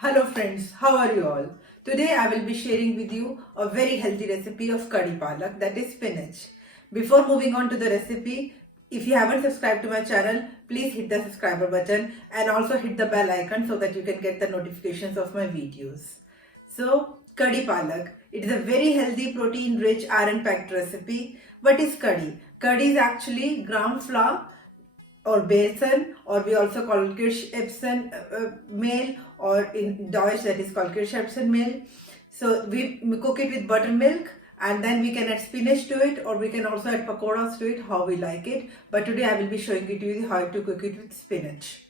Hello friends, how are you all? Today I will be sharing with you a very healthy recipe of curry palak, that is spinach. Before moving on to the recipe, if you haven't subscribed to my channel, please hit the subscriber button and also hit the bell icon so that you can get the notifications of my videos. So, curry palak. It is a very healthy, protein rich, iron packed recipe. What is curry? Curry is actually gram flour or besan, or we also call Kirschepsen meal, or in Deutsch that is called Kirschepsen meal. So we cook it with buttermilk, and then we can add spinach to it, or we can also add pakoras to it, how we like it. But today I will be showing it to you how to cook it with spinach.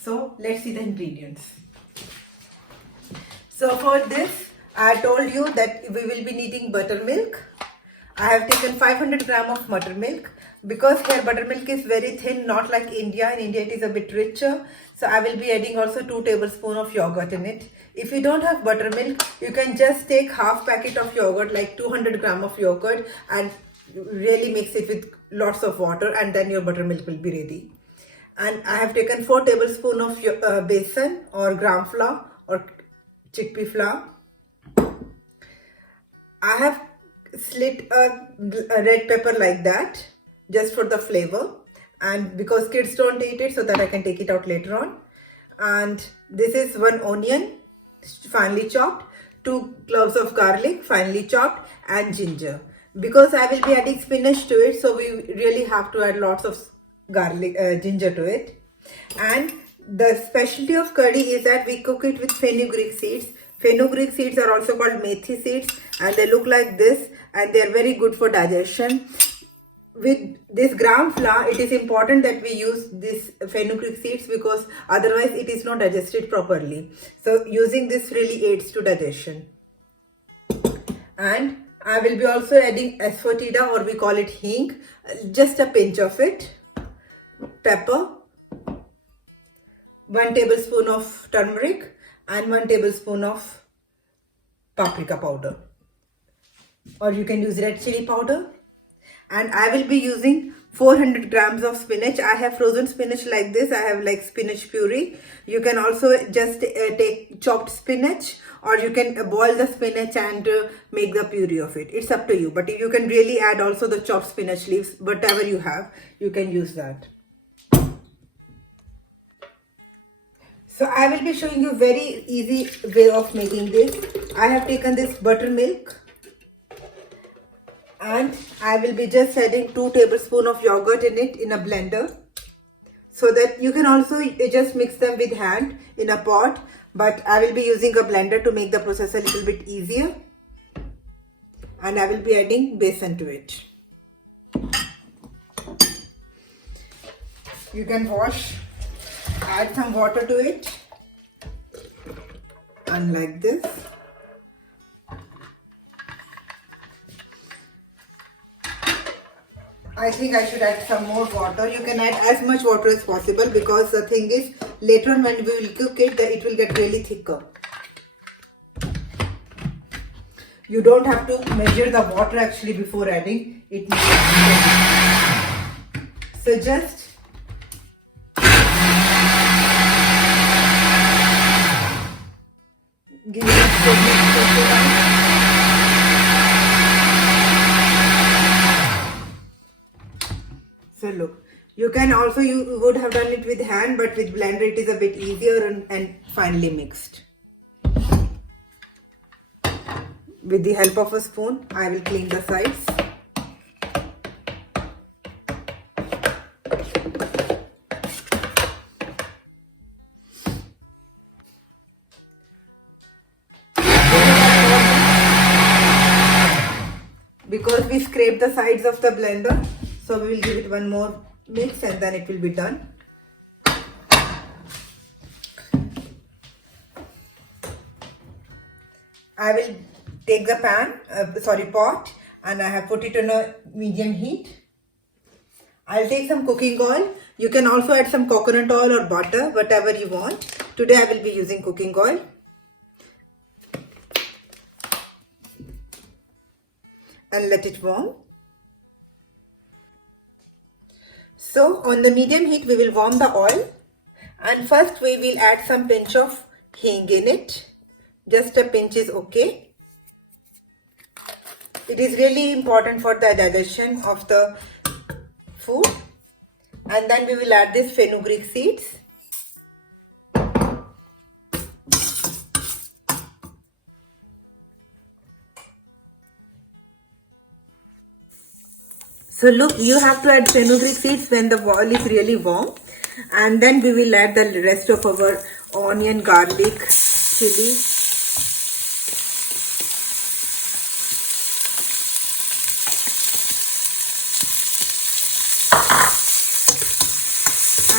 So let's see the ingredients. So for this, I told you that we will be needing buttermilk. I have taken 500 gram of buttermilk because here buttermilk is very thin, not like India. In India it is a bit richer. So I will be adding also 2 tablespoons of yogurt in it. If you don't have buttermilk, you can just take half packet of yogurt, like 200 gram of yogurt, and really mix it with lots of water, and then your buttermilk will be ready. And I have taken 4 tablespoons of besan or gram flour or chickpea flour. I have slit a red pepper like that just for the flavor, and because kids don't eat it, so that I can take it out later on. And this is 1 onion finely chopped, 2 cloves of garlic finely chopped, and ginger. Because I will be adding spinach to it, so we really have to add lots of garlic ginger to it. And the specialty of curry is that we cook it with fenugreek seeds. Fenugreek seeds are also called methi seeds, and they look like this, and they are very good for digestion. With this gram flour, it is important that we use this fenugreek seeds because otherwise it is not digested properly. So using this really aids to digestion. And I will be also adding asafoetida, or we call it hing, just a pinch of it. Pepper, 1 tablespoon of turmeric, and 1 tablespoon of paprika powder, or you can use red chili powder. And I will be using 400 grams of spinach. I have frozen spinach like this. I have like spinach puree. You can also just take chopped spinach, or you can boil the spinach and make the puree of it. It's up to you, but you can really add also the chopped spinach leaves. Whatever you have, you can use that. So I will be showing you very easy way of making this. I have taken this buttermilk, and I will be just adding 2 tablespoons of yogurt in it in a blender, so that you can also just mix them with hand in a pot, but I will be using a blender to make the process a little bit easier. And I will be adding besan to it. You can add some water to it, and like this. I think I should add some more water. You can add as much water as possible, because the thing is, later on when we will cook it, it will get really thicker. You don't have to measure the water actually before adding it. So just give it a So look, you can also, you would have done it with hand, but with blender it is a bit easier and finely mixed. With the help of a spoon, I will clean the sides. Because we scraped the sides of the blender, so we will give it one more mix, and then it will be done. I will take the pot, and I have put it on a medium heat. I'll take some cooking oil. You can also add some coconut oil or butter, whatever you want. Today I will be using cooking oil. And let it warm. So on the medium heat we will warm the oil, and first we will add some pinch of hing in it. Just a pinch is okay. It is really important for the digestion of the food. And then we will add this fenugreek seeds. So look, you have to add fenugreek seeds when the oil is really warm. And then we will add the rest of our onion, garlic, chili.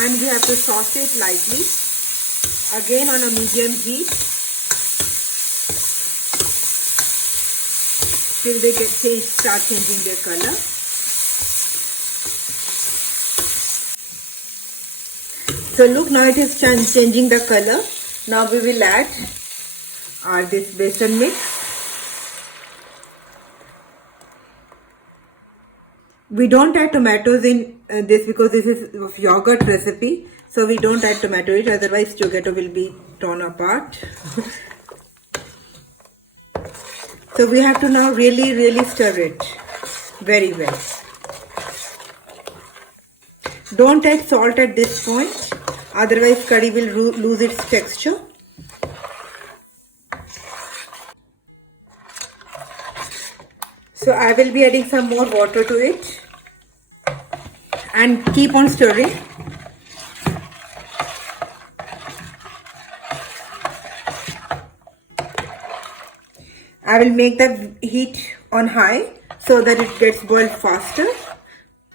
And we have to saute it lightly. Again on a medium heat. Till they start changing their color. So look, now it is changing the color. Now we will add this besan mix. We don't add tomatoes in this because this is of yogurt recipe. So we don't add tomato in it, otherwise together will be torn apart. So we have to now really stir it very well. Don't add salt at this point, otherwise curry will lose its texture. So I will be adding some more water to it and keep on stirring. I will make the heat on high so that it gets boiled faster,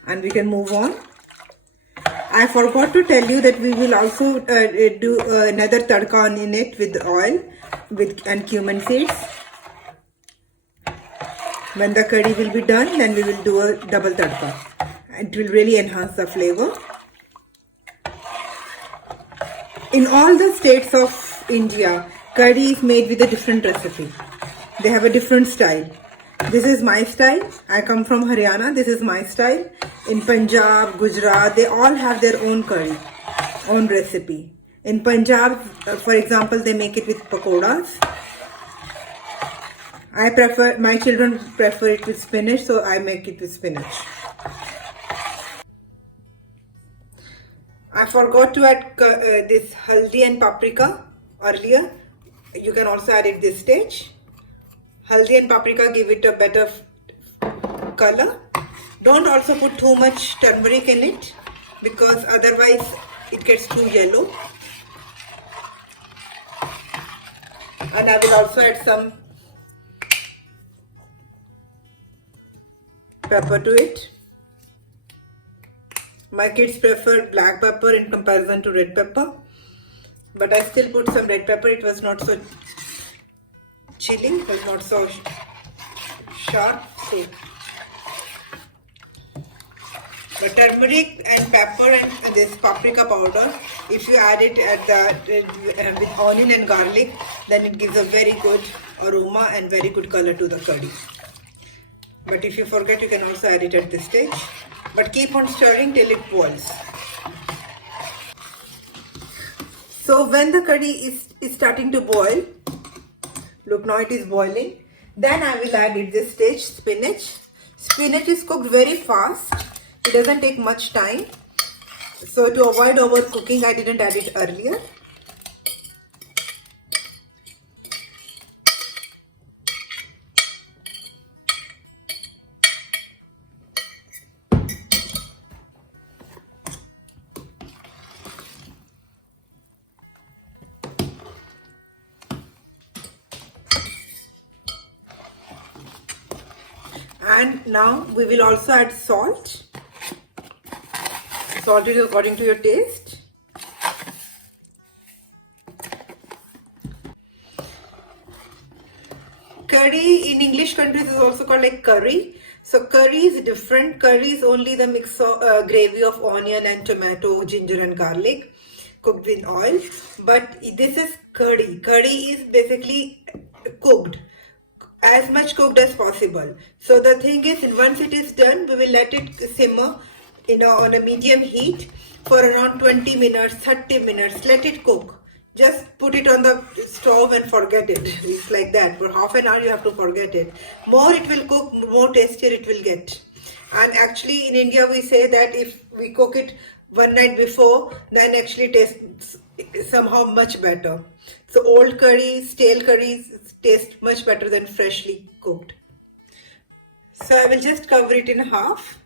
and we can move on. I forgot to tell you that we will also do another tadka in it with oil and cumin seeds. When the curry will be done, then we will do a double tadka. It will really enhance the flavor. In all the states of India, curry is made with a different recipe. They have a different style. This is my style. I come from Haryana. This is my style. In Punjab, Gujarat, they all have their own curry, own recipe. In Punjab, for example, they make it with pakoras. My children prefer it with spinach, so I make it with spinach. I forgot to add this haldi and paprika earlier. You can also add it this stage. Haldi and paprika give it a better color. Don't also put too much turmeric in it because otherwise it gets too yellow. And I will also add some pepper to it. My kids prefer black pepper in comparison to red pepper, but I still put some red pepper. It was not so chilly, it was not so sharp. So, but turmeric and pepper and this paprika powder, if you add it at with onion and garlic, then it gives a very good aroma and very good color to the curry. But if you forget, you can also add it at this stage. But keep on stirring till it boils. So when the curry is starting to boil, look, now it is boiling. Then I will add at this stage spinach. Spinach is cooked very fast. It doesn't take much time. So to avoid overcooking, I didn't add it earlier. And now we will also add salt. Salt is according to your taste. Curry in English countries is also called like curry. So curry is different. Curry is only the mix of gravy of onion and tomato, ginger and garlic cooked in oil. But this is curry. Curry is basically cooked, as much cooked as possible. So the thing is, once it is done, we will let it simmer on a medium heat for around 20 minutes, 30 minutes. Let it cook. Just put it on the stove and forget it. It's like that. For half an hour you have to forget it. More it will cook, more tastier it will get. And actually in India we say that if we cook it one night before, then actually tastes somehow much better. So old curries, stale curries taste much better than freshly cooked. So I will just cover it in half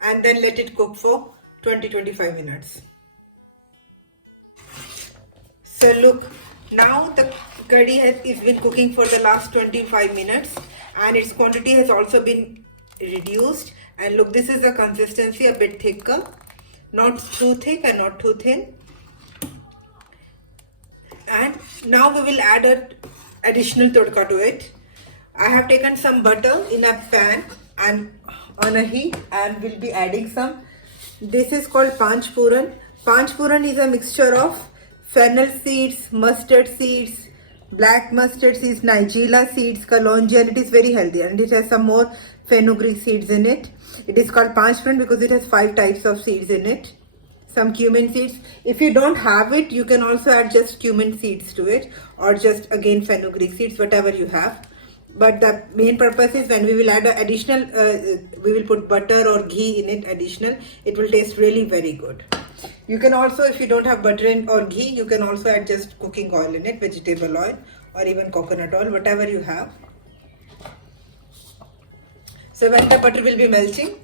and then let it cook for 20-25 minutes. So look, now the curry is been cooking for the last 25 minutes and its quantity has also been reduced. And look, this is the consistency, a bit thicker, not too thick and not too thin. And now we will add an additional tadka to it. I have taken some butter in a pan and on a heat and will be adding some. This is called Panch Puran. Panch Puran is a mixture of fennel seeds, mustard seeds, black mustard seeds, nigella seeds, kalonji, and it is very healthy and it has some more fenugreek seeds in it. It is called Panch Puran because it has 5 types of seeds in it. Some cumin seeds. If you don't have it, you can also add just cumin seeds to it or just again fenugreek seeds, whatever you have. But the main purpose is when we will add additional, we will put butter or ghee in it additional, it will taste really very good. You can also, if you don't have butter or ghee, you can also add just cooking oil in it, vegetable oil or even coconut oil, whatever you have. So when the butter will be melting,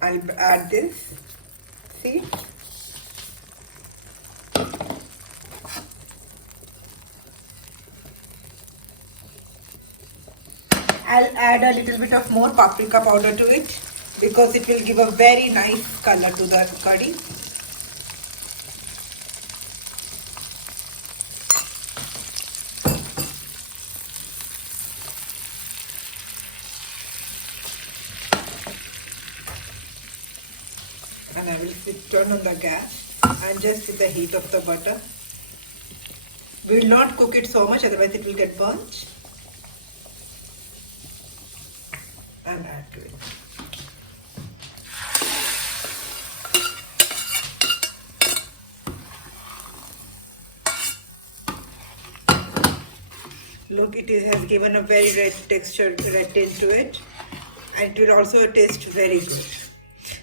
I'll add this. See? I'll add a little bit of more paprika powder to it because it will give a very nice color to the curry. And I will turn on the gas and just with the heat of the butter. We will not cook it so much, otherwise it will get burnt. And add to it. Look, has given a very red texture, red tint to it, and it will also taste very good.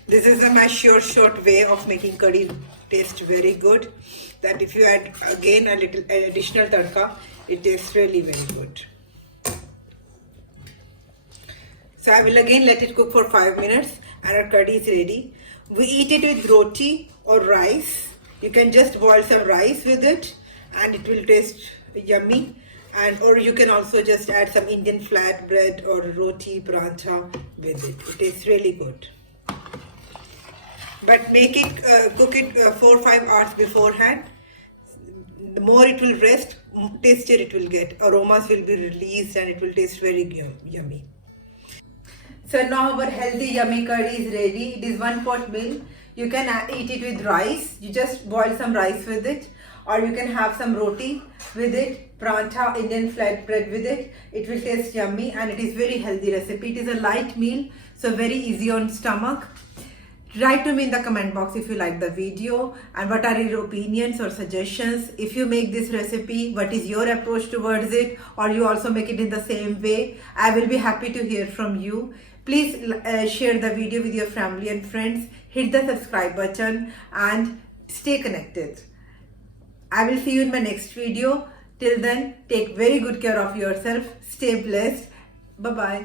This is my short way of making curry taste very good. That if you add again a little additional tadka, it tastes really very good. So I will again let it cook for 5 minutes and our curry is ready. We eat it with roti or rice. You can just boil some rice with it and it will taste yummy. And or you can also just add some Indian flatbread or roti paratha with it. It tastes really good. But make it, cook it 4 or 5 hours beforehand. The more it will rest, tastier it will get. Aromas will be released and it will taste very yummy. So now our healthy yummy curry is ready. It is 1 pot meal. You can eat it with rice. You just boil some rice with it. Or you can have some roti with it. Paratha, Indian flatbread with it. It will taste yummy and it is very healthy recipe. It is a light meal. So very easy on stomach. Write to me in the comment box if you like the video and what are your opinions or suggestions. If you make this recipe, what is your approach towards it, or you also make it in the same way. I will be happy to hear from you. Please share the video with your family and friends. Hit the subscribe button and stay connected. I will see you in my next video. Till then, take very good care of yourself. Stay blessed. Bye-bye.